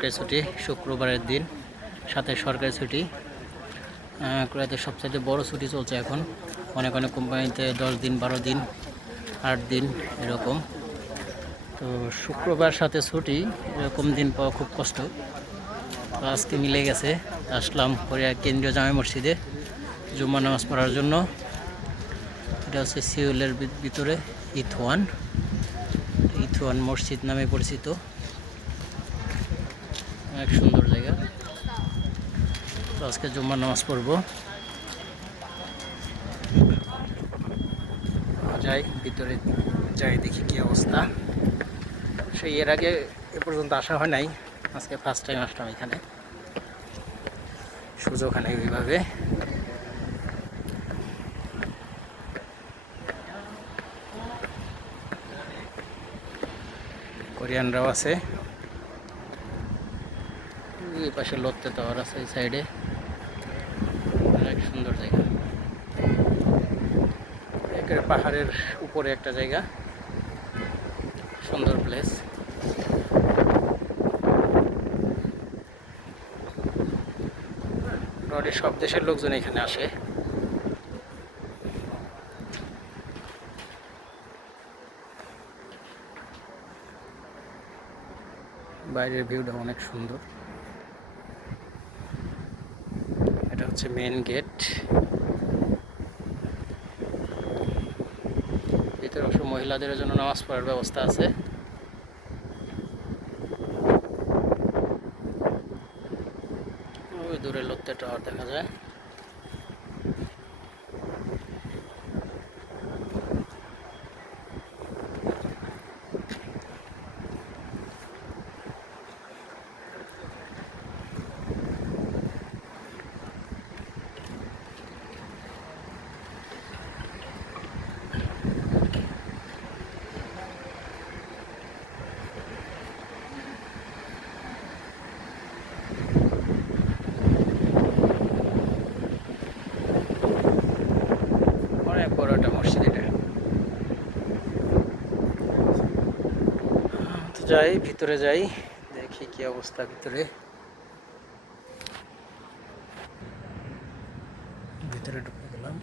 সরকারি ছুটি শুক্রবারের দিন, সাথে সরকারি ছুটি। কুড়াইতে সবচেয়ে বড় ছুটি চলছে এখন। অনেক অনেক কোম্পানিতে 10 দিন, 12 দিন, 8 দিন এরকম। তো শুক্রবার সাথে ছুটি, এরকম দিন পাওয়া খুব কষ্ট। তো আজকে মিলে গেছে। আসলাম কোরিয়া কেন্দ্রীয় জামে মসজিদে জুম্মা নামাজ পড়ার জন্য। এটা হচ্ছে সিউলের ভিতরে ইথওয়ান মসজিদ নামে পরিচিত। অনেক সুন্দর জায়গা। তো আজকে জুম্মা নামাজ পড়বো। যাই ভিতরে, যাই দেখি কি অবস্থা। সেই এর আগে এ পর্যন্ত আসা হয় নাই, আজকে ফার্স্ট টাইম আসলাম এখানে। সুযোগ হয় ওইভাবে। কোরিয়ানরাও আছে, এই পাশে লোত্তে টাওয়ার আছে এই সাইডে। অনেক সুন্দর জায়গা, একেবারে পাহাড়ের উপরে একটা জায়গা, সুন্দর প্লেস। মোটামুটি সব দেশের লোকজন এখানে আসে। বাইরের ভিউটা অনেক সুন্দর। এটা হচ্ছে মেন গেট। ভিতরে অবশ্য মহিলাদের জন্য নামাজ পড়ার ব্যবস্থা আছে। ওই দূরে লোত্তে টাওয়ার দেখা যায়। অনেক বড় একটা মসজিদ এটা। তো যাই ভিতরে, যাই দেখি কি অবস্থা ভিতরে। ভিতরে ঢুকে গেলাম।